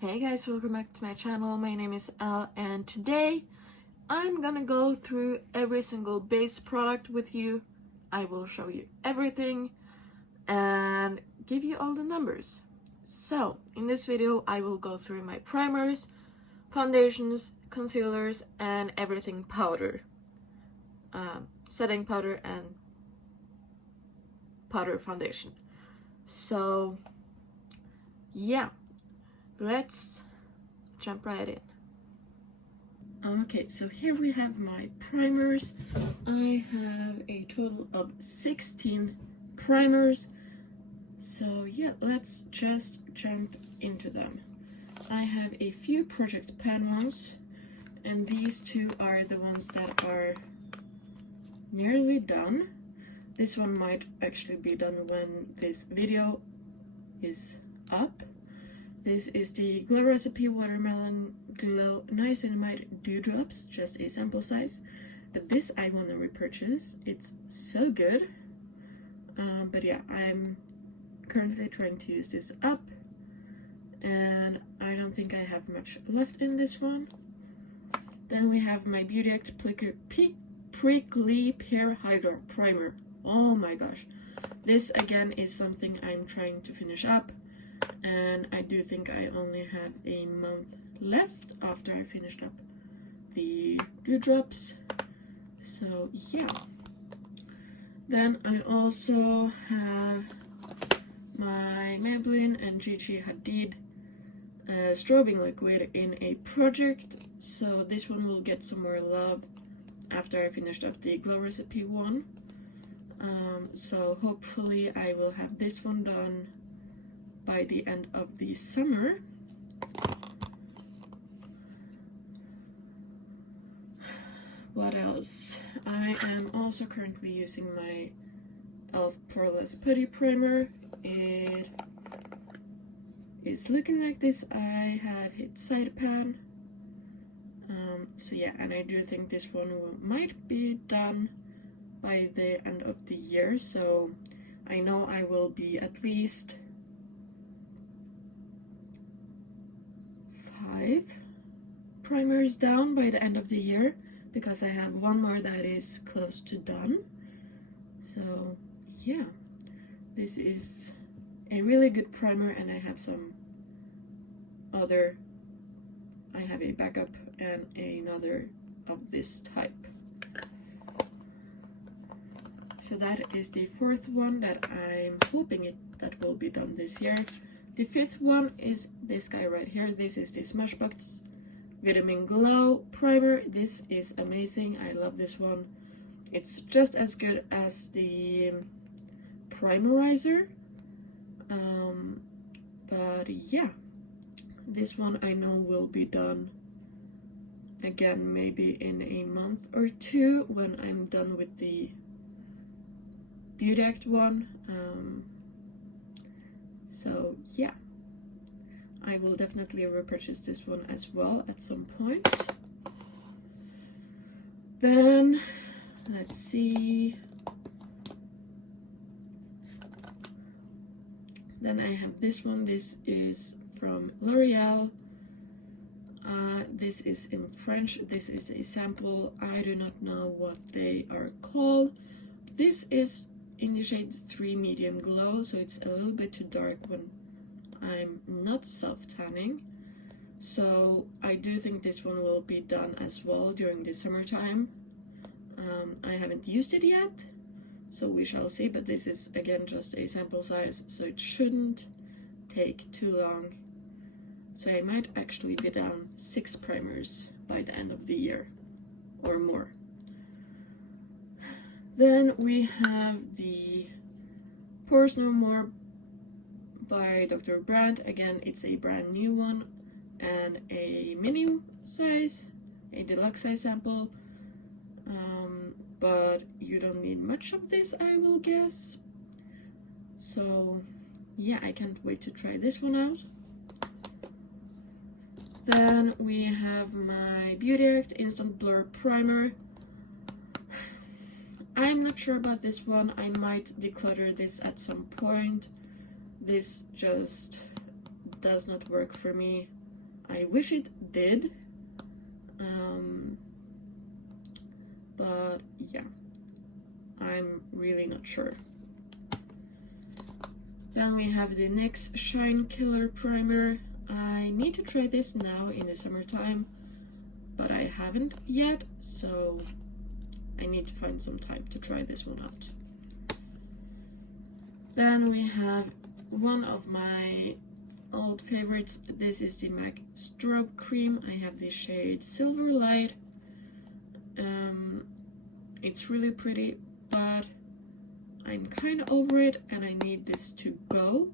Hey guys, welcome back to my channel. My name is Elle and today I'm gonna go through every single base product with you. I will show you everything and give you all the numbers. So in this video I will go through my primers, foundations, concealers and everything powder. Setting powder and powder foundation. So yeah. Let's jump right in. Okay, so here we have my primers. I have a total of 16 primers. So yeah, let's just jump into them. I have a few Project Pan ones, and these two are the ones that are nearly done. This one might actually be done when this video is up. This is the Glow Recipe Watermelon Glow Niacinamide Dewdrops, just a sample size. But this I want to repurchase. It's so good. But yeah, I'm currently trying to use this up. And I don't think I have much left in this one. Then we have my Beauty Act Prickly Pear Hydra Primer. Oh my gosh. This again is something I'm trying to finish up. And I do think I only have a month left after I finished up the dewdrops. So yeah. Then I also have my Maybelline and Gigi Hadid strobing liquid in a project. So this one will get some more love after I finished up the Glow Recipe one. So hopefully I will have this one done by the end of the summer. What else? I am also currently using my e.l.f. Poreless Putty Primer. It is looking like this. I had hit Saipan. So yeah, and I do think this one might be done by the end of the year. So I know I will be at least 5 primers down by the end of the year, because I have one more that is close to done. So yeah, this is a really good primer, and I have some other, I have a backup and another of this type. So that is the 4th one that I'm hoping that will be done this year. The 5th one is this guy right here. This is the Smashbox Vitamin Glow Primer. This is amazing. I love this one. It's just as good as the Primerizer. But yeah, this one I know will be done again maybe in a month or two when I'm done with the Beauty Act one. So yeah, I will definitely repurchase this one as well at some point. Then let's see. Then I have this one. This is from L'Oreal. This is in French. This is a sample. I do not know what they are called. This is in the shade 3 Medium Glow, so it's a little bit too dark when I'm not self-tanning. So I do think this one will be done as well during the summertime. I haven't used it yet, so we shall see, but this is again just a sample size, so it shouldn't take too long. So I might actually be down 6 primers by the end of the year or more. Then we have the Pores No More by Dr. Brandt. Again, it's a brand new one and a mini size, a deluxe size sample. But you don't need much of this, I will guess. So yeah, I can't wait to try this one out. Then we have my Beauty Act Instant Blur Primer. I'm not sure about this one. I might declutter this at some point. This just does not work for me. I wish it did. But yeah, I'm really not sure. Then we have the NYX Shine Killer Primer. I need to try this now in the summertime, but I haven't yet, so I need to find some time to try this one out. Then we have one of my old favorites. This is the MAC Strobe Cream. I have the shade Silver Light. It's really pretty, but I'm kind of over it and I need this to go.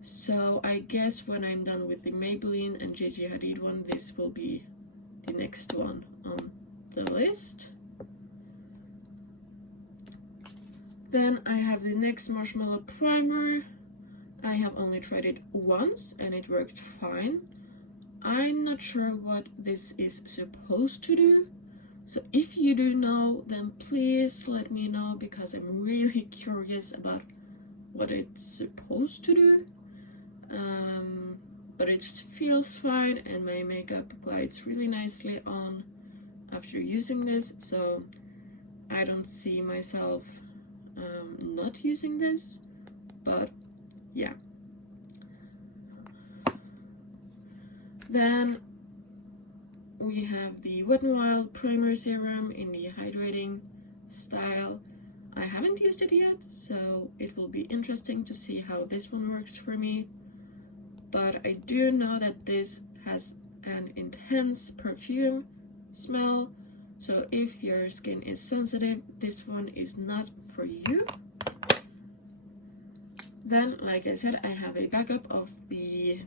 So I guess when I'm done with the Maybelline and Gigi Hadid one, this will be the next one on the list. Then I have the NYX Marshmallow Primer. I have only tried it once and it worked fine. I'm not sure what this is supposed to do. So if you do know, then please let me know, because I'm really curious about what it's supposed to do. But it feels fine and my makeup glides really nicely on after using this, so I don't see myself not using this, but yeah. Then we have the Wet n Wild Primer Serum in the hydrating style. I haven't used it yet, so it will be interesting to see how this one works for me. But I do know that this has an intense perfume smell, so if your skin is sensitive, this one is not for you. Then, like I said, I have a backup of the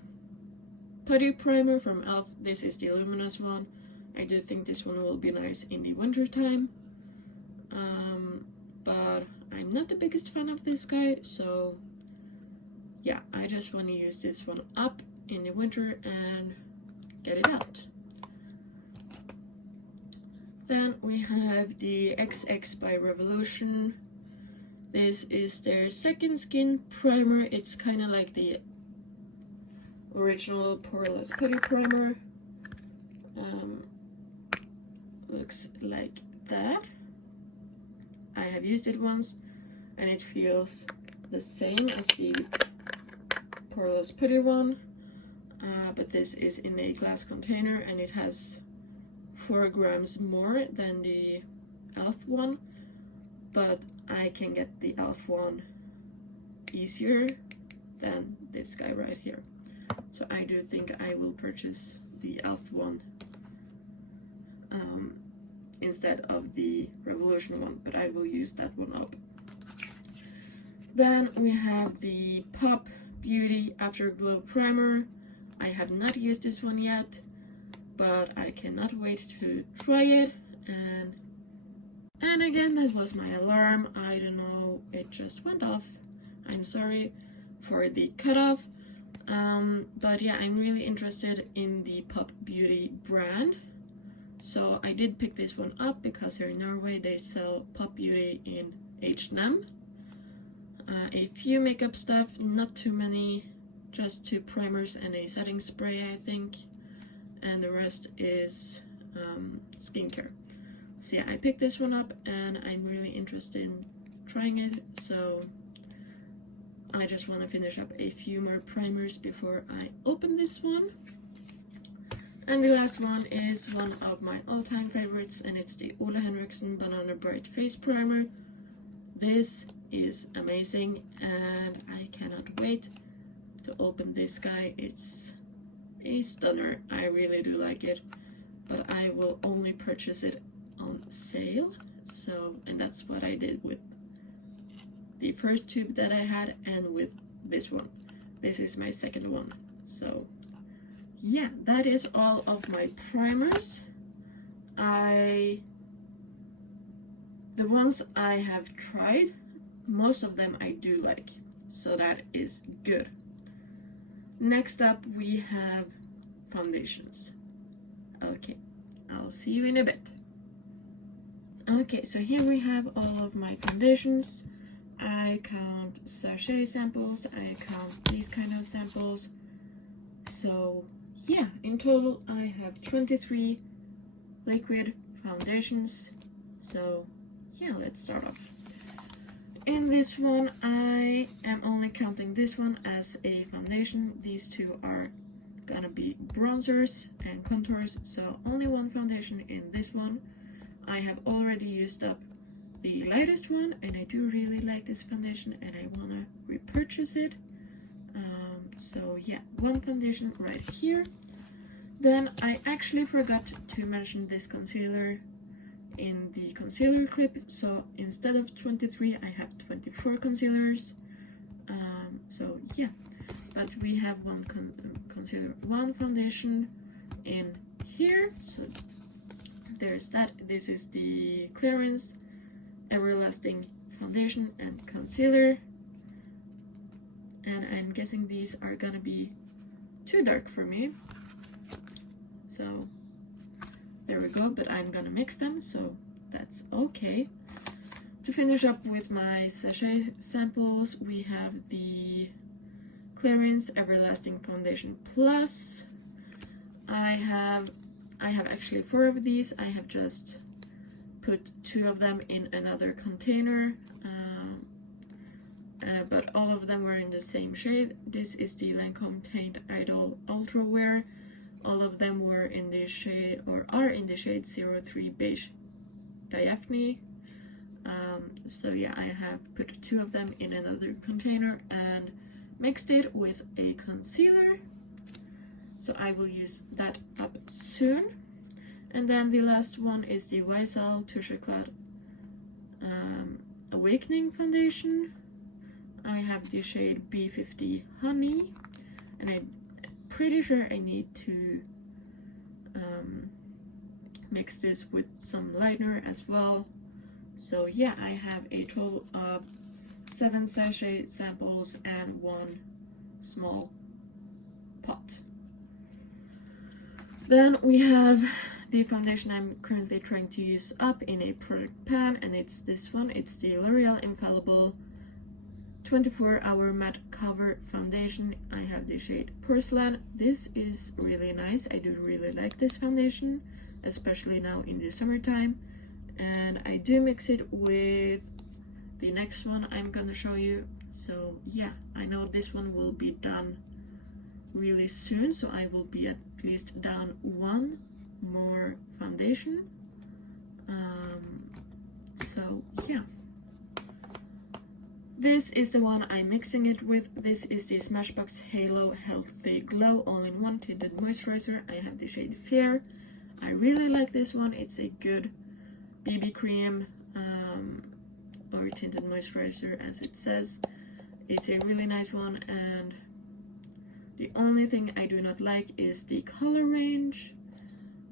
Putty Primer from e.l.f. This is the luminous one. I do think this one will be nice in the winter time. But I'm not the biggest fan of this guy, so yeah, I just want to use this one up in the winter and get it out. Then we have the XX by Revolution. This is their second skin primer. It's kind of like the original Poreless Putty Primer. Looks like that. I have used it once and it feels the same as the Poreless Putty one, but this is in a glass container and it has 4 grams more than the e.l.f. one, but I can get the e.l.f. one easier than this guy right here. So I do think I will purchase the e.l.f. one instead of the Revolution one, but I will use that one up. Then we have the Pop Beauty Afterglow Primer. I have not used this one yet, but I cannot wait to try it. And again, that was my alarm. I don't know, it just went off. I'm sorry for the cutoff. But yeah, I'm really interested in the Pop Beauty brand. So I did pick this one up because here in Norway they sell Pop Beauty in H&M. A few makeup stuff, not too many, just 2 primers and a setting spray, I think. And the rest is skincare. So yeah, I picked this one up and I'm really interested in trying it. So I just want to finish up a few more primers before I open this one. And the last one is one of my all-time favorites, and it's the Ole Henriksen Banana Bright Face Primer. This is amazing and I cannot wait to open this guy. It's a stunner. I really do like it, but I will only purchase it on sale. So, and that's what I did with the first tube that I had and with this one. This is my second one. So yeah, that is all of my primers. The ones I have tried, most of them I do like, so that is good. Next up we have foundations. Okay, I'll see you in a bit. Okay, so here we have all of my foundations. I count sachet samples, I count these kind of samples. So yeah, in total I have 23 liquid foundations. So yeah, let's start off. In this one, I am only counting this one as a foundation. These two are gonna be bronzers and contours, so only one foundation in this one. I have already used up the lightest one, and I do really like this foundation, and I wanna repurchase it. So yeah, one foundation right here. Then I actually forgot to mention this concealer in the concealer clip, so instead of 23 I have 24 concealers. So yeah, but we have one concealer, one foundation in here. So there's that. This is the Clarins Everlasting Foundation and Concealer, and I'm guessing these are gonna be too dark for me, so there we go, but I'm gonna mix them, so that's okay. To finish up with my sachet samples, we have the Clarins Everlasting Foundation Plus. I have actually 4 of these. I have just put 2 of them in another container, but all of them were in the same shade. This is the Lancome Teint Idol Ultra Wear. All of them were in the shade, or are in the shade 03 Beige Diaphne. So yeah, I have put 2 of them in another container and mixed it with a concealer. So I will use that up soon. And then the last one is the YSL Touche Éclat Awakening Foundation. I have the shade B50 Honey, and I'm pretty sure I need to mix this with some liner as well. So yeah, I have a total of 7 sachet samples and 1 small pot. Then we have the foundation I'm currently trying to use up in a product pan, and it's this one. It's the L'Oreal Infallible 24-Hour Matte Cover Foundation. I have the shade Porcelain. This is really nice. I do really like this foundation, especially now in the summertime. And I do mix it with the next one I'm gonna show you. So yeah, I know this one will be done really soon, so I will be at least down 1 more foundation. So yeah, this is the one I'm mixing it with. This is the Smashbox Halo Healthy Glow All-in-One Tinted Moisturizer. I have the shade Fair. I really like this one. It's a good BB cream or tinted moisturizer, as it says. It's a really nice one, and the only thing I do not like is the color range.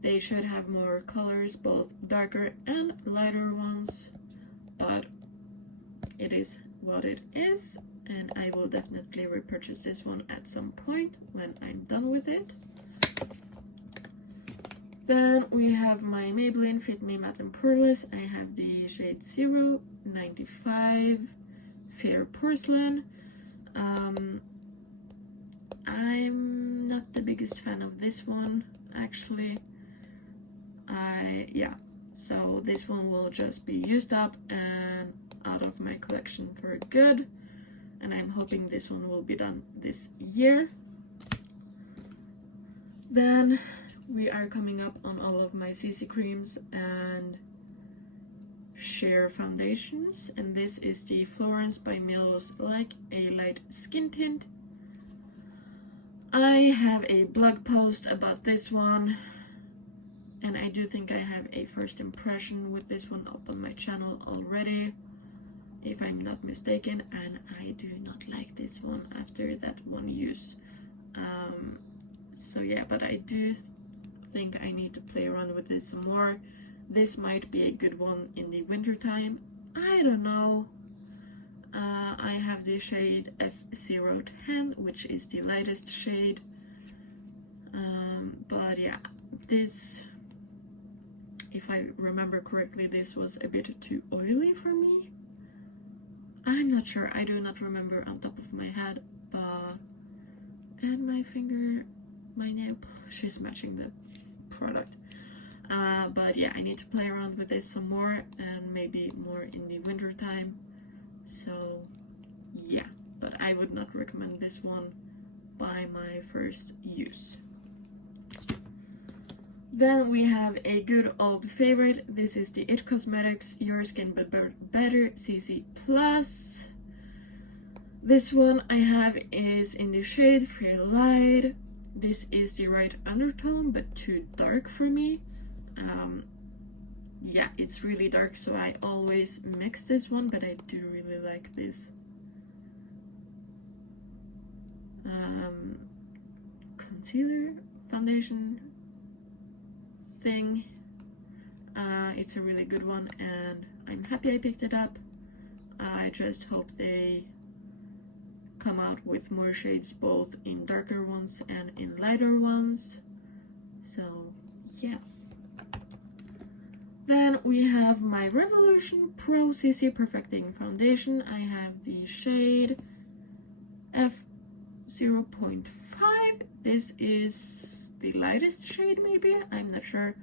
They should have more colors, both darker and lighter ones, but it is what it is, and I will definitely repurchase this one at some point when I'm done with it. Then we have my Maybelline Fit Me Matte and Poreless. I have the shade 095 Fair Porcelain. I'm not the biggest fan of this one, actually. Yeah, so this one will just be used up and out of my collection for good, and I'm hoping this one will be done this year. Then we are coming up on all of my CC creams and sheer foundations, and this is the Florence by Mills Like a Light Skin Tint. I have a blog post about this one, and I do think I have a first impression with this one up on my channel already, if I'm not mistaken, and I do not like this one after that one use. So yeah, but I do think I need to play around with this some more. This might be a good one in the winter time. I don't know. I have the shade F010, which is the lightest shade. But yeah, this, if I remember correctly, this was a bit too oily for me. I'm not sure. I do not remember on top of my head, but and my finger my nail polish is matching the product. But yeah, I need to play around with this some more, and maybe more in the winter time. So yeah, but I would not recommend this one by my first use. Then we have a good old favorite. This is the IT Cosmetics Your Skin But Better CC Plus. This one I have is in the shade Fair Light. This is the right undertone, but too dark for me. Yeah, it's really dark, so I always mix this one, but I do really like this concealer foundation thing. It's a really good one, and I'm happy I picked it up. I just hope they come out with more shades, both in darker ones and in lighter ones. So yeah. Then we have my Revolution Pro CC Perfecting Foundation. I have the shade F0.5. This is the lightest shade, maybe, I'm not sure.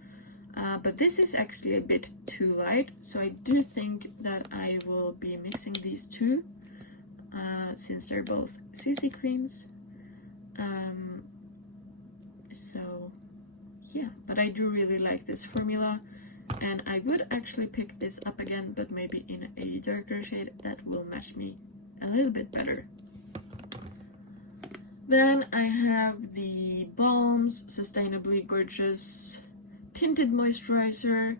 But this is actually a bit too light, so I do think that I will be mixing these two, since they're both CC creams. So yeah, but I do really like this formula, and I would actually pick this up again, but maybe in a darker shade that will match me a little bit better. Then I have the Balms Sustainably Gorgeous Tinted Moisturizer.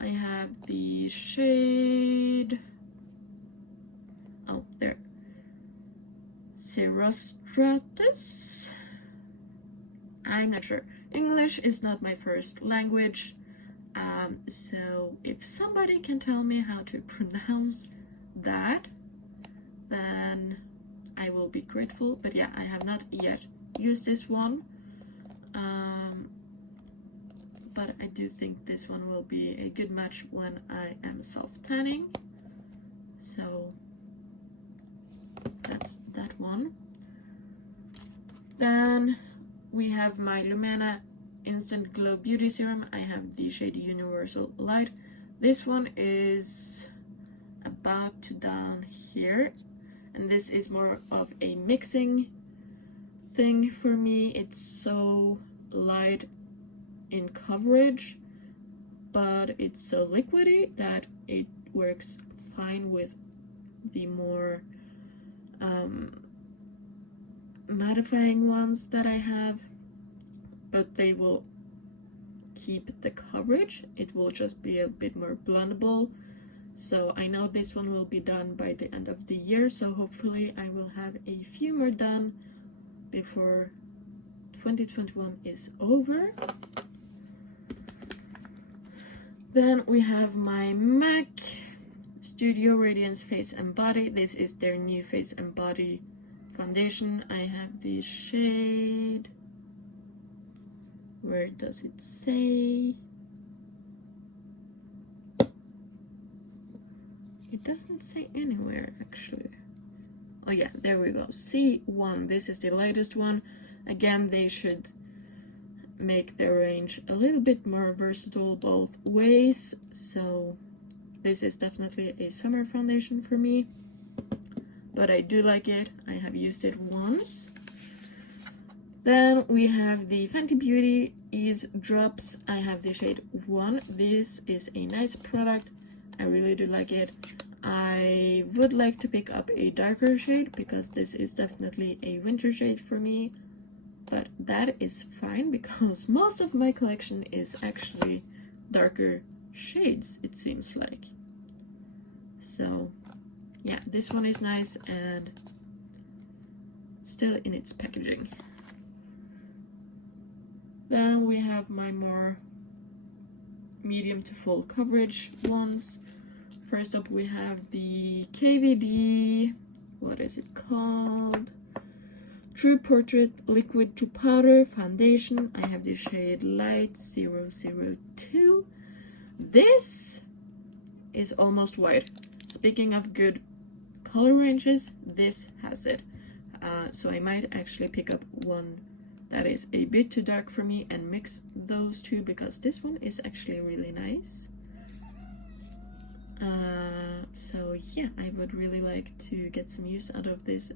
I have the shade, oh there, Cirrostratus. I'm not sure. English is not my first language, so if somebody can tell me how to pronounce that, then I will be grateful. But yeah, I have not yet used this one, but I do think this one will be a good match when I am self-tanning. So that's that one. Then we have my Lumena Instant Glow Beauty Serum. I have the shade Universal Light. This one is about to down here, and this is more of a mixing thing for me. It's so light in coverage, but it's so liquidy that it works fine with the more mattifying ones that I have, but they will keep the coverage. It will just be a bit more blendable. So I know this one will be done by the end of the year, so hopefully I will have a few more done before 2021 is over. Then we have my MAC Studio Radiance Face and Body. This is their new Face and Body foundation. I have the shade, where does it say? It doesn't say anywhere, actually. Oh yeah, there we go. C1. This is the lightest one. Again, they should make their range a little bit more versatile both ways. So this is definitely a summer foundation for me, but I do like it. I have used it once. Then we have the Fenty Beauty Ease Drops. I have the shade 1. This is a nice product. I really do like it. I would like to pick up a darker shade because this is definitely a winter shade for me, but that is fine because most of my collection is actually darker shades, it seems like. So yeah, this one is nice and still in its packaging. Then we have my more medium to full coverage ones. First up we have the KVD, what is it called? True Portrait Liquid to Powder Foundation. I have the shade Light 002. This is almost white. Speaking of good color ranges, this has it. So I might actually pick up one that is a bit too dark for me and mix those two, because this one is actually really nice. So yeah, I would really like to get some use out of this,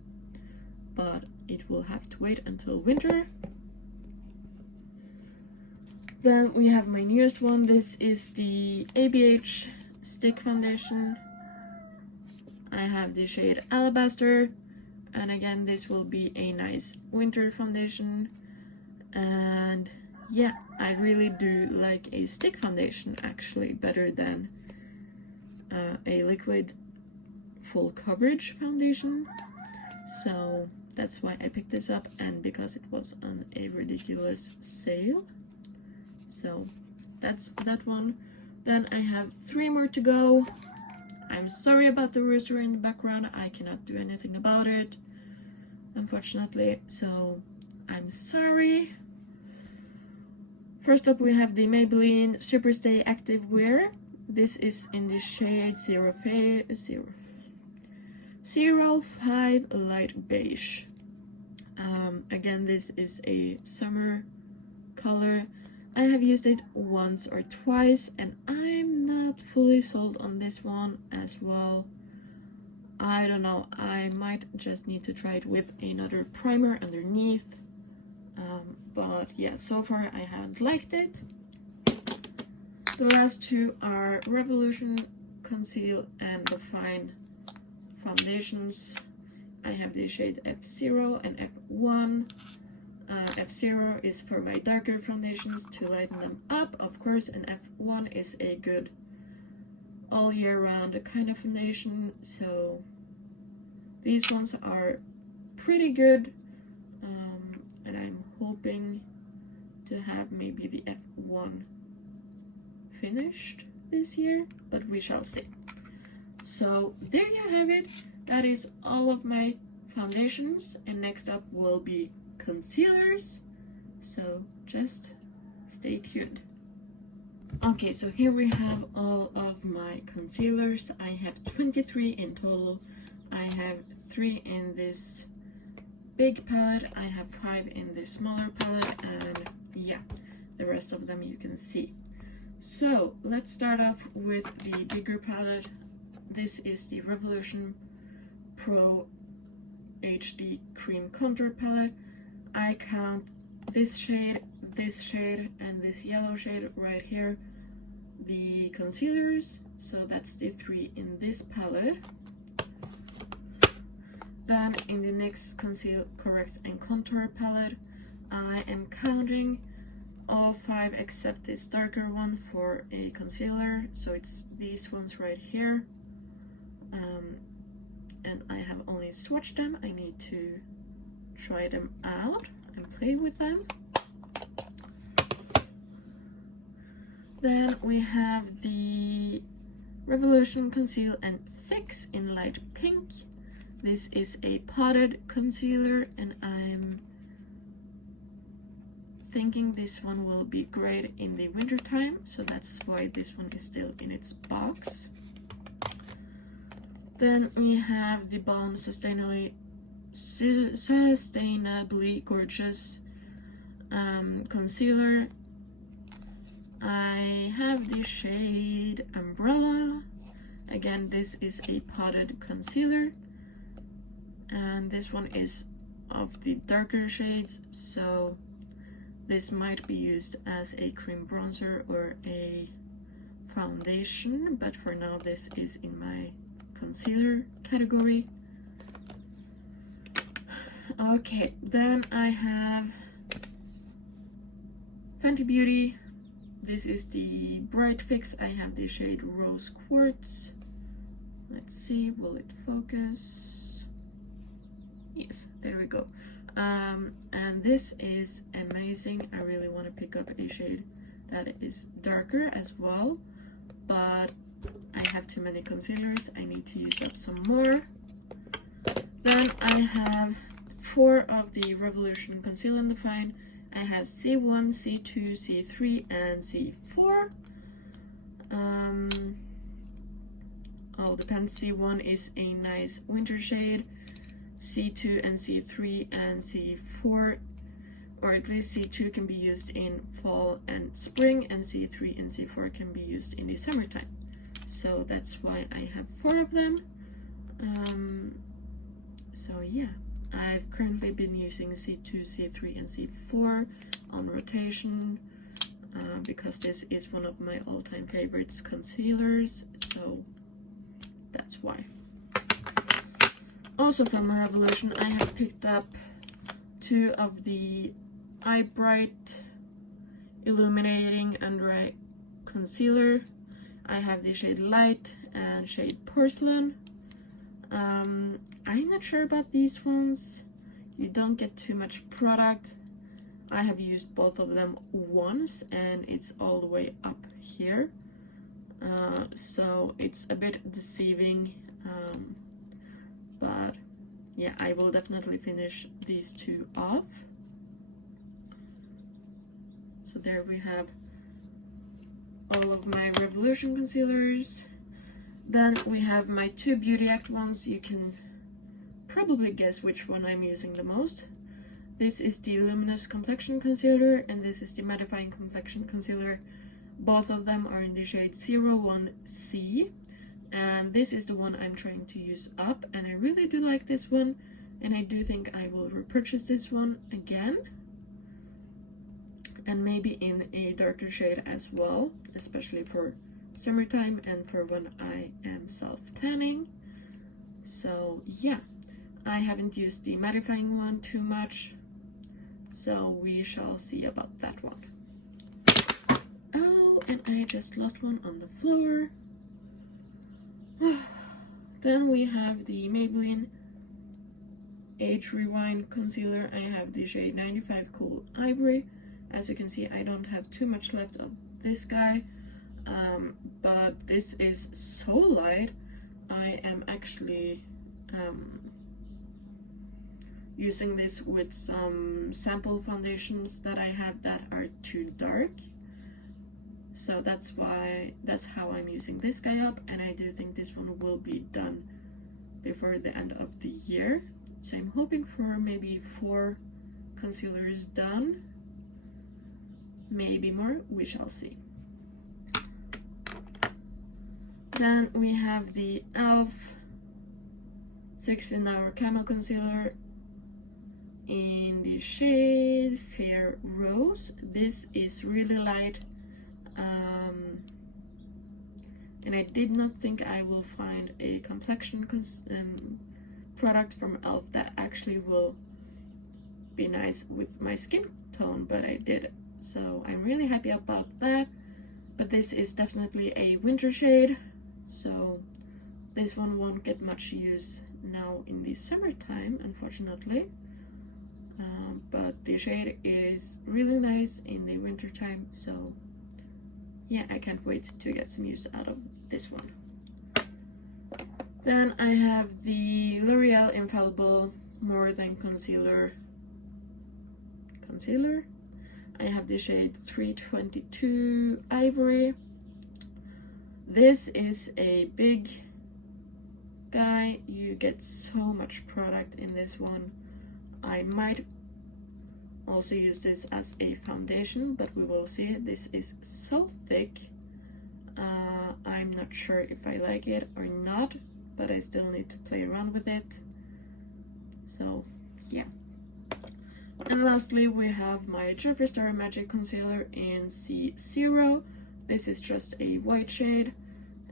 but it will have to wait until winter. Then we have my newest one. This is the ABH Stick Foundation. I have the shade Alabaster, and again this will be a nice winter foundation. And yeah, I really do like a stick foundation actually better than a liquid full coverage foundation, so that's why I picked this up, and because it was on a ridiculous sale. So that's that one. Then I have 3 more to go. I'm sorry about the rooster in the background, I cannot do anything about it, unfortunately, so I'm sorry. First up we have the Maybelline Superstay Active Wear. This is in the shade 05 Light Beige. Again, this is a summer color. I have used it once or twice and I'm not fully sold on this one as well. I don't know, I might just need to try it with another primer underneath. But yeah, so far I haven't liked it. The last two are Revolution Conceal and Define foundations. I have the shade F0 and F1. F0 is for my darker foundations to lighten them up, of course, and F1 is a good all year round kind of foundation. So these ones are pretty good, and I'm hoping to have maybe the F1 finished this year, but we shall see. So there you have it. That is all of my foundations, and next up will be concealers, so just stay tuned. Okay, so here we have all of my concealers. I have 23 in total. I have 3 in this big palette, I have 5 in this smaller palette, and yeah, the rest of them you can see. So let's start off with the bigger palette. This is the Revolution Pro HD Cream Contour Palette. I count this shade, and this yellow shade right here, the concealers, so that's the 3 in this palette. Then in the NYX Conceal, Correct and Contour palette, I am counting all 5 except this darker one for a concealer, so it's these ones right here. And I have only swatched them. I need to try them out and play with them. Then we have the Revolution Conceal and Fix in light pink. This is a potted concealer, and I'm thinking this one will be great in the winter time, so that's why this one is still in its box. Then we have the Balm Sustainably Gorgeous concealer. I have the shade Umbrella. Again, this is a potted concealer, and this one is of the darker shades, so this might be used as a cream bronzer or a foundation, but for now this is in my concealer category. Okay, then I have Fenty Beauty. This is the Bright Fix. I have the shade Rose Quartz. Let's see, will it focus? Yes, there we go. And this is amazing. I really want to pick up a shade that is darker as well, but I have too many concealers. I need to use up some more. Then I have 4 of the Revolution Conceal and Define. I have C1, C2, C3, and C4. All depends. C1 is a nice winter shade. C2 and C3 and C4 or at least C2 can be used in fall and spring, and C3 and C4 can be used in the summertime. So that's why I have 4 of them. So yeah, I've currently been using C2, C3, and C4 on rotation because this is one of my all-time favorites concealers, so that's why. Also from Revolution, I have picked up 2 of the Eye Bright Illuminating Under Eye Concealer. I have the shade Light and shade Porcelain. I'm not sure about these ones. You don't get too much product. I have used both of them once and it's all the way up here. So it's a bit deceiving. But yeah, I will definitely finish these 2 off. So there we have all of my Revolution concealers. Then we have my 2 Beauty Act ones. You can probably guess which one I'm using the most. This is the Luminous Complexion Concealer and this is the Mattifying Complexion Concealer. Both of them are in the shade 01C, and this is the one I'm trying to use up, and I really do like this one, and I do think I will repurchase this one again, and maybe in a darker shade as well, especially for summertime and for when I am self-tanning. So yeah, I haven't used the mattifying one too much, so we shall see about that one. Oh, and I just lost one on the floor. Then we have the Maybelline Age Rewind Concealer. I have the shade 95 Cool Ivory. As you can see, I don't have too much left of this guy, but this is so light. I am actually using this with some sample foundations that I have that are too dark. So that's how I'm using this guy up, and I do think this one will be done before the end of the year. So I'm hoping for maybe 4 concealers done, maybe more, we shall see. Then we have the e.l.f. 16-Hour Camo Concealer in the shade Fair Rose. This is really light, and I did not think I will find a complexion product from e.l.f. that actually will be nice with my skin tone, but I did. So I'm really happy about that. But this is definitely a winter shade, so this one won't get much use now in the summertime, unfortunately. But the shade is really nice in the winter time, so yeah, I can't wait to get some use out of this one. Then I have the L'Oreal Infallible More Than Concealer. I have the shade 322 Ivory. This is a big guy. You get so much product in this one. I might also use this as a foundation, but we will see. This is so thick. I'm not sure if I like it or not, but I still need to play around with it. So yeah. And lastly, we have my Jeffree Star Magic Concealer in C0. This is just a white shade,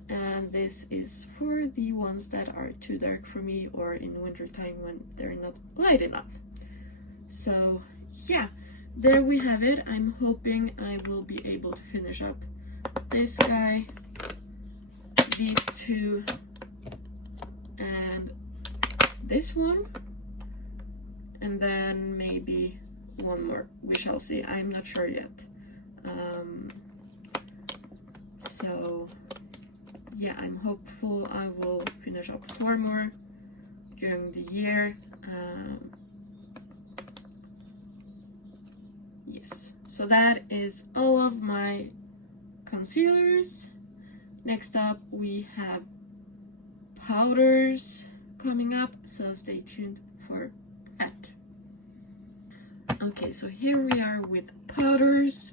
and this is for the ones that are too dark for me or in winter time when they're not light enough. So yeah, there we have it. I'm hoping I will be able to finish up this guy, these 2, and this one, and then maybe one more. We shall see. I'm not sure yet. So yeah, I'm hopeful I will finish up 4 more during the year. Yes, so that is all of my concealers. Next up we have powders coming up, so stay tuned for that. Okay, so here we are with powders.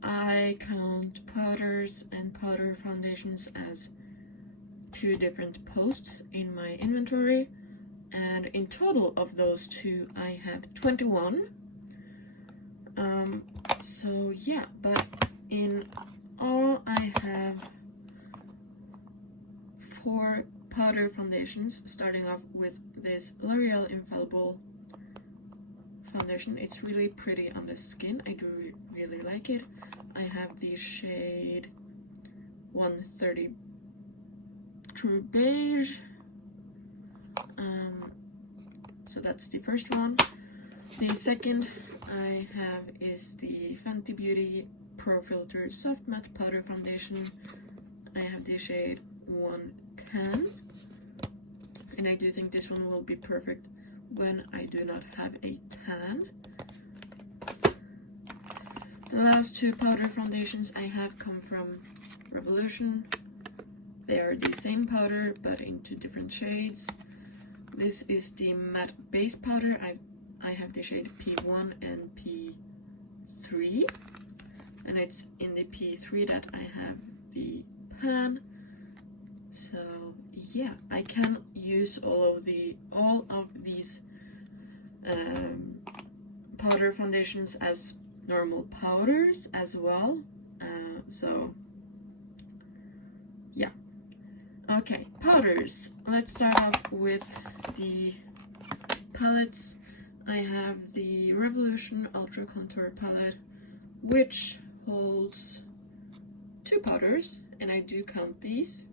I count powders and powder foundations as 2 different posts in my inventory, and in total of those 2 I have 21. So yeah, but in all I have 4 powder foundations, starting off with this L'Oreal Infallible foundation. It's really pretty on the skin. I do really like it. I have the shade 130 True Beige. So that's the first one. The second I have is the Fenty Beauty Pro Filter Soft Matte Powder Foundation. I have the shade 110, and I do think this one will be perfect when I do not have a tan. The last 2 powder foundations I have come from Revolution. They are the same powder but in 2 different shades. This is the matte base powder. I have the shade P1 and P3, and it's in the P3 that I have the pan. So yeah, I can use all of these powder foundations as normal powders as well. So yeah. Okay, powders. Let's start off with the palettes. I have the Revolution Ultra Contour palette, which holds 2 powders, and I do count these.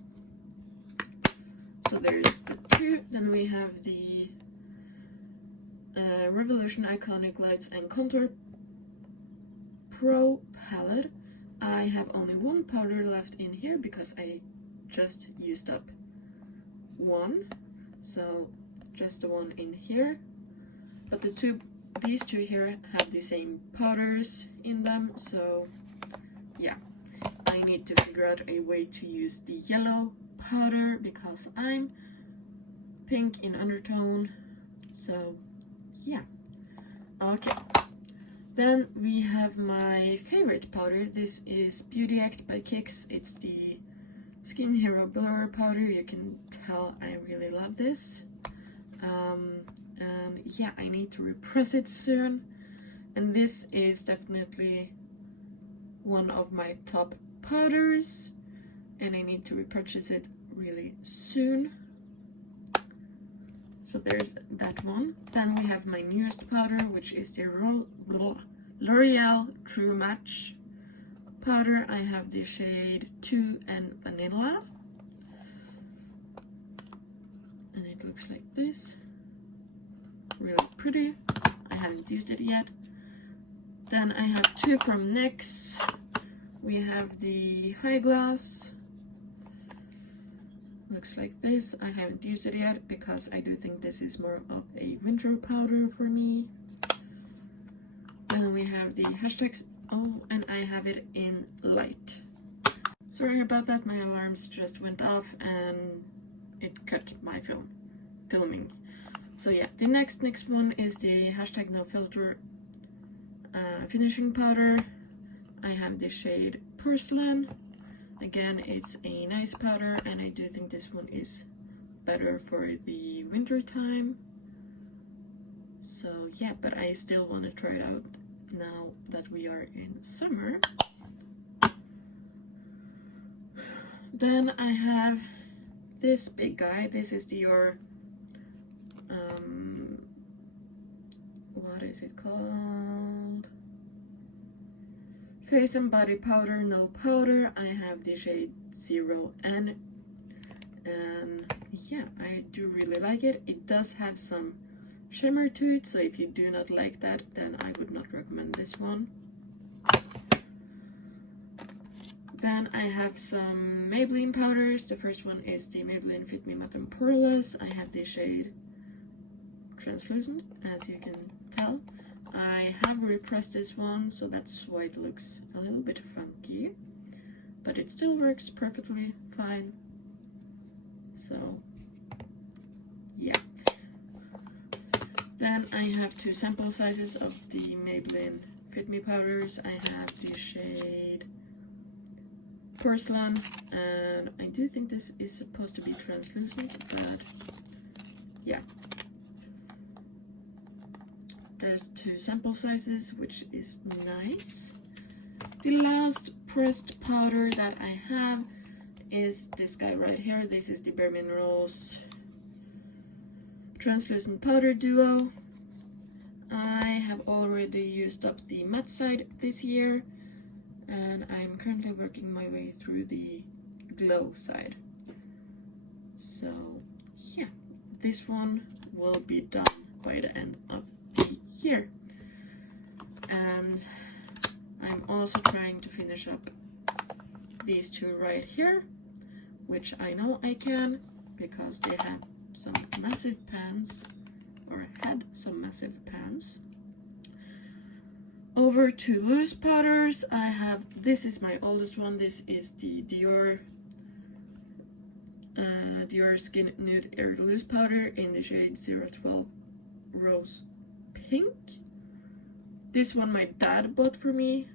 So there's the 2. Then we have the Revolution Iconic Lights and Contour Pro palette. I have only 1 powder left in here because I just used up 1, so just the 1 in here. But these two here have the same powders in them, so yeah. I need to figure out a way to use the yellow powder because I'm pink in undertone, so yeah. Okay, then we have my favorite powder. This is Beauty Act by Kix. It's the Skin Hero Blur powder. You can tell I really love this. And yeah, I need to repress it soon. And this is definitely one of my top powders, and I need to repurchase it really soon. So there's that one. Then we have my newest powder, which is the L'Oreal True Match powder. I have the shade 2 and Vanilla, and it looks like this. Really pretty. I haven't used it yet. Then I have 2 from NYX. We have the High Glass. Looks like this. I haven't used it yet because I do think this is more of a winter powder for me. Then we have the hashtags. Oh, and I have it in light. Sorry about that, my alarms just went off and it cut my filming. So yeah, the next one is the hashtag No Filter finishing powder. I have the shade Porcelain. Again, it's a nice powder, and I do think this one is better for the winter time. So yeah, but I still want to try it out now that we are in summer. Then I have this big guy. This is Dior, what is it called? Face and Body Powder No Powder. I have the shade 0N, and yeah, I do really like it. It does have some shimmer to it, so if you do not like that, then I would not recommend this one. Then I have some Maybelline powders. The first one is the Maybelline Fit Me Matte and Poreless. I have the shade Translucent, as you can tell. I have repressed this one, so that's why it looks a little bit funky, but it still works perfectly fine. So yeah. Then I have 2 sample sizes of the Maybelline Fit Me powders. I have the shade Porcelain, and I do think this is supposed to be translucent, but yeah. There's 2 sample sizes, which is nice. The last pressed powder that I have is this guy right here. This is the Bare Minerals Translucent Powder Duo. I have already used up the matte side this year, and I'm currently working my way through the glow side. So yeah, this one will be done by the end of the year. And I'm also trying to finish up these 2 right here, which I know I can because they have some massive pans, or had some massive pans. Over to loose powders, I have, this is my oldest one. This is the Dior Skin Nude Air Loose Powder in the shade 012 Rose Pink. This one my dad bought for me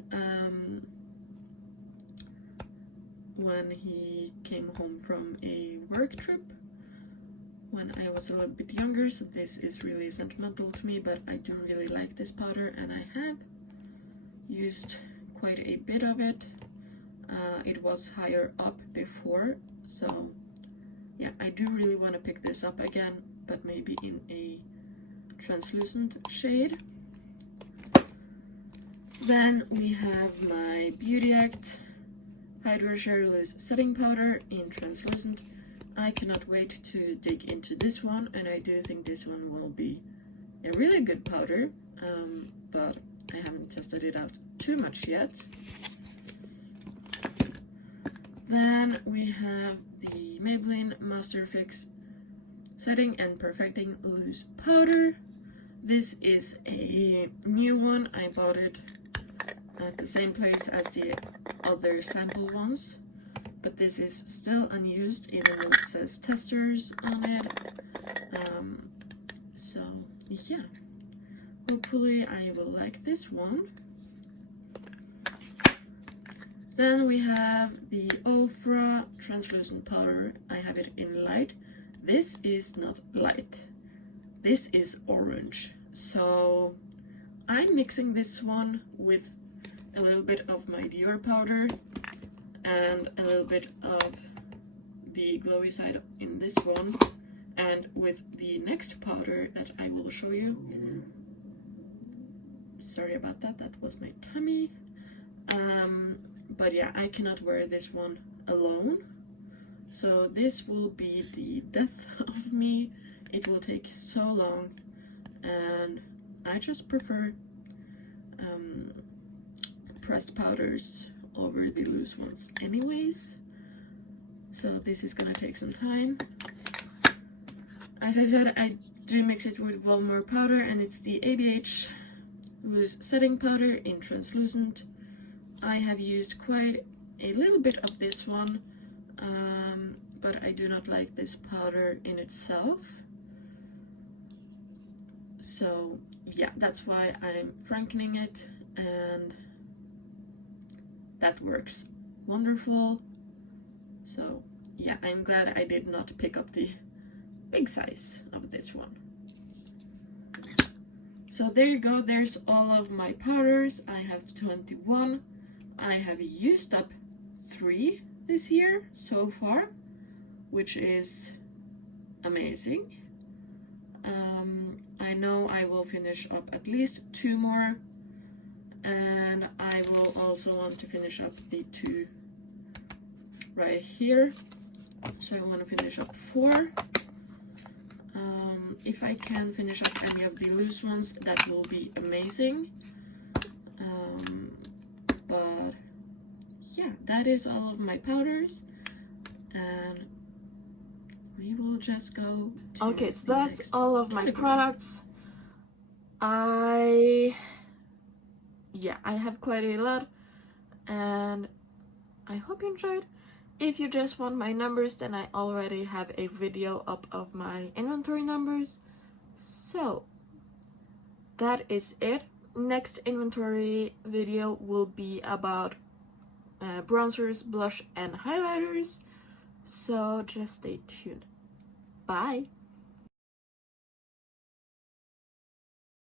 when he came home from a work trip when I was a little bit younger, so this is really sentimental to me, but I do really like this powder and I have used quite a bit of it. It was higher up before, so yeah, I do really want to pick this up again, but maybe in a translucent shade. Then we have my Beauty Act Hydro Sheer Loose Setting Powder in translucent. I cannot wait to dig into this one, and I do think this one will be a really good powder, but I haven't tested it out too much yet. Then we have the Maybelline Master Fix Setting and Perfecting Loose Powder. This is a new one. I bought it at the same place as the other sample ones, but this is still unused even though it says testers on it. So yeah, hopefully I will like this one. Then we have the Ofra Translucent Powder. I have it in light. This is not light. This is orange. So I'm mixing this one with a little bit of my Dior powder and a little bit of the glowy side in this one, and with the next powder that I will show you. Sorry about that, that was my tummy. But yeah, I cannot wear this one alone, so this will be the death of me. It will take so long, and I just prefer pressed powders over the loose ones anyways, so this is gonna take some time. As I said, I do mix it with one more powder, and it's the ABH Loose Setting Powder in translucent. I have used quite a little bit of this one, but I do not like this powder in itself. So yeah, that's why I'm frankening it, and that works wonderful. So yeah, I'm glad I did not pick up the big size of this one. So there you go, there's all of my powders. I have 21. I have used up 3 this year so far, which is amazing. I know I will finish up at least 2 more, and I will also want to finish up the 2 right here, so I want to finish up 4. If I can finish up any of the loose ones, that will be amazing. But yeah, that is all of my powders, and we will just go to okay, so that's all of my products. I have quite a lot, and I hope you enjoyed. If you just want my numbers, then I already have a video up of my inventory numbers. So that is it. Next inventory video will be about bronzers, blush, and highlighters. So just stay tuned. Bye!